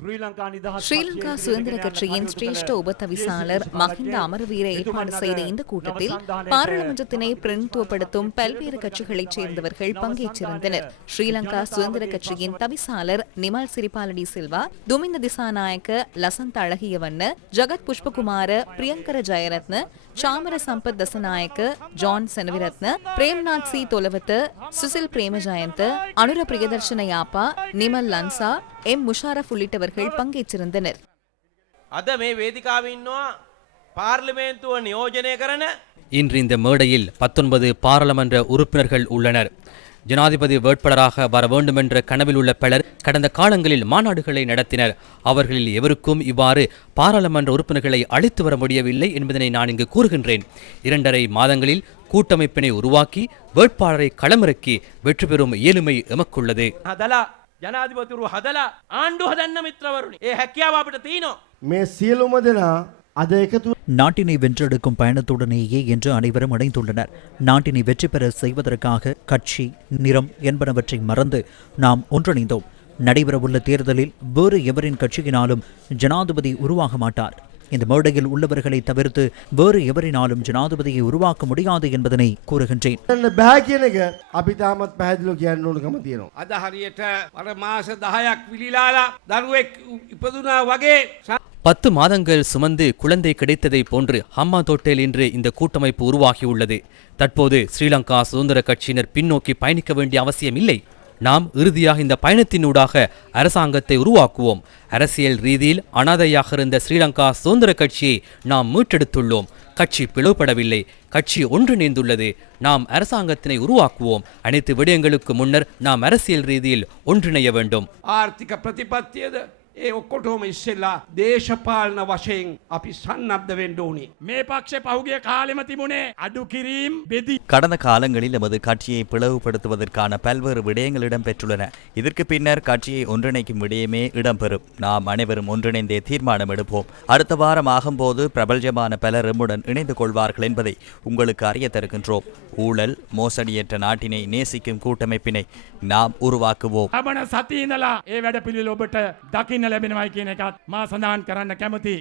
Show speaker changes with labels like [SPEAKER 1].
[SPEAKER 1] ஸ்ரீலங்கா சுதந்திர கட்சியின் சிரேஷ்ட உபதவிசாளர் மஹிந்த அமரவீர ஏற்பாடு செய்த இந்த கூட்டத்தில் பாராளுமன்றத்தினை பிரதிநிதித்துவப்படுத்தும் பல்வேறு கட்சிகளைச் சேர்ந்தவர்கள் பங்கேற்றிருந்தனர். ஸ்ரீலங்கா சுதந்திர கட்சியின் தவிசாளர் நிமல் சிரிபாலடி சில்வா துமிந்த திசாநாயக்க லசந்த் அழகியவண்ண ஜகத் Pushpakumara Priyankara Jayaratne Chamara Sampath Dasanayake John Seneviratne Premnath C Dolawatte Susil Premajayantha Anura Priyadarshana Yapa Nimal Lanza M Musharraf உள்ளிட்டவர்கள் பங்கேற்றிருந்தனர்
[SPEAKER 2] අද මේ වේදිකාව ඉන්නවා පාර්ලිමේන්තුව නියෝජනය කරන
[SPEAKER 3] இன்று இந்த மேடையில் பத்தொன்பது பாராளுமன்ற உறுப்பினர்கள் உள்ளனர் ஜனாதிபதி வேட்பாளராக வர வேண்டுமென்ற கனவில் உள்ள பலர் கடந்த காலங்களில் மாநாடுகளை நடத்தினர் அவர்களில் எவருக்கும் இவ்வாறு பாராளுமன்ற உறுப்பினர்களை அழைத்து வர முடியவில்லை என்பதனை நான் இங்கு கூறுகின்றேன் இரண்டரை மாதங்களில் கூட்டமைப்பினை உருவாக்கி வேட்பாளரை களமிறக்கி வெற்றி பெறும் இயலுமை எமக்குள்ளது
[SPEAKER 2] හදලා ජනාධිපතිවරු හදලා ආණ්ඩු හදන්න මිත්‍රවරුනි ඒ හැකියාව අපිට තියෙනවා
[SPEAKER 4] මේ සියලුම දෙනා අද එකතු
[SPEAKER 5] நாட்டினை வென்றெடுக்கும் பயணத்துடனேயே என்று அனைவரும் இணைந்துள்ளனர். நாட்டினை வெற்றி பெற செய்வதற்காக கட்சி நிறம் என்பனவற்றை மறந்து நாம் ஒன்றிணைந்தோம். நடைபெறவுள்ள தேர்தலில் வேறு எவரின் கட்சியினாலும் ஜனாதிபதி உருவாக மாட்டார். இந்த மேடையில் உள்ளவர்களை தவிர்த்து வேறு எவரினாலும் ஜனாதிபதியை உருவாக்க முடியாது என்பதனை கூறுகின்றேன்.
[SPEAKER 3] பத்து மாதங்கள் சுமந்து குழந்தை கிடைத்ததை போன்று ஹம்மா தோட்டேல் என்று இந்த கூட்டமைப்பு உருவாகியுள்ளது. தற்போது ஸ்ரீலங்கா சுதந்திர கட்சியினர் பின்னோக்கி பயணிக்க வேண்டிய அவசியம் இல்லை. நாம் இறுதியாக இந்த பயணத்தினூடாக அரசாங்கத்தை உருவாக்குவோம். அரசியல் ரீதியில் அனாதையாக இருந்த ஸ்ரீலங்கா சுதந்திர கட்சியை நாம் மீட்டெடுத்துள்ளோம். கட்சி பிளவுபடவில்லை. கட்சி ஒன்றிணைந்துள்ளது நாம் அரசாங்கத்தினை உருவாக்குவோம். அனைத்து விடயங்களுக்கு முன்னர் நாம் அரசியல் ரீதியில் ஒன்றிணைய வேண்டும்.
[SPEAKER 6] ஆர்த்திக பிரதிபத்தியது. ඒ ඔක්කොටෝම ඉස්සෙල්ලා දේශපාලන වශයෙන් අපි සන්නද්ධ වෙන්න ඕනි.
[SPEAKER 7] මේ පක්ෂ පහුගේ කාලෙම තිබුණේ අඩු කිරීම් බෙදී
[SPEAKER 8] கடந்த காலங்களில் எமது கட்சியை பிளவுபடுத்துவதற்கான பல்வேறு விடயங்கள் இடம்பெற்றுள்ளன இதற்கு பின்னர் கட்சியை ஒன்றிணைக்கும் விடயமே இடம்பெறும் நாம் அனைவரும் ஒன்றிணைந்தே தீர்மானம் எடுப்போம் அடுத்த வாரம் ஆகும்போது பிரபல்யமான பலர் எம்முடன் இணைந்து கொள்வார்கள் என்பதை உங்களுக்கு அறிய தருகின்றோம் ஊழல் மோசடியற்ற நாட்டினை நேசிக்கும் கூட்டமைப்பினை நாம் உருவாக்குவோம்
[SPEAKER 7] ලබන සතිඉඳලා ඒ වැඩ පිළිල ඔබට දකින්න ලැබෙනවයි කියන එකත් මා සඳහන් කරන්න කැමති.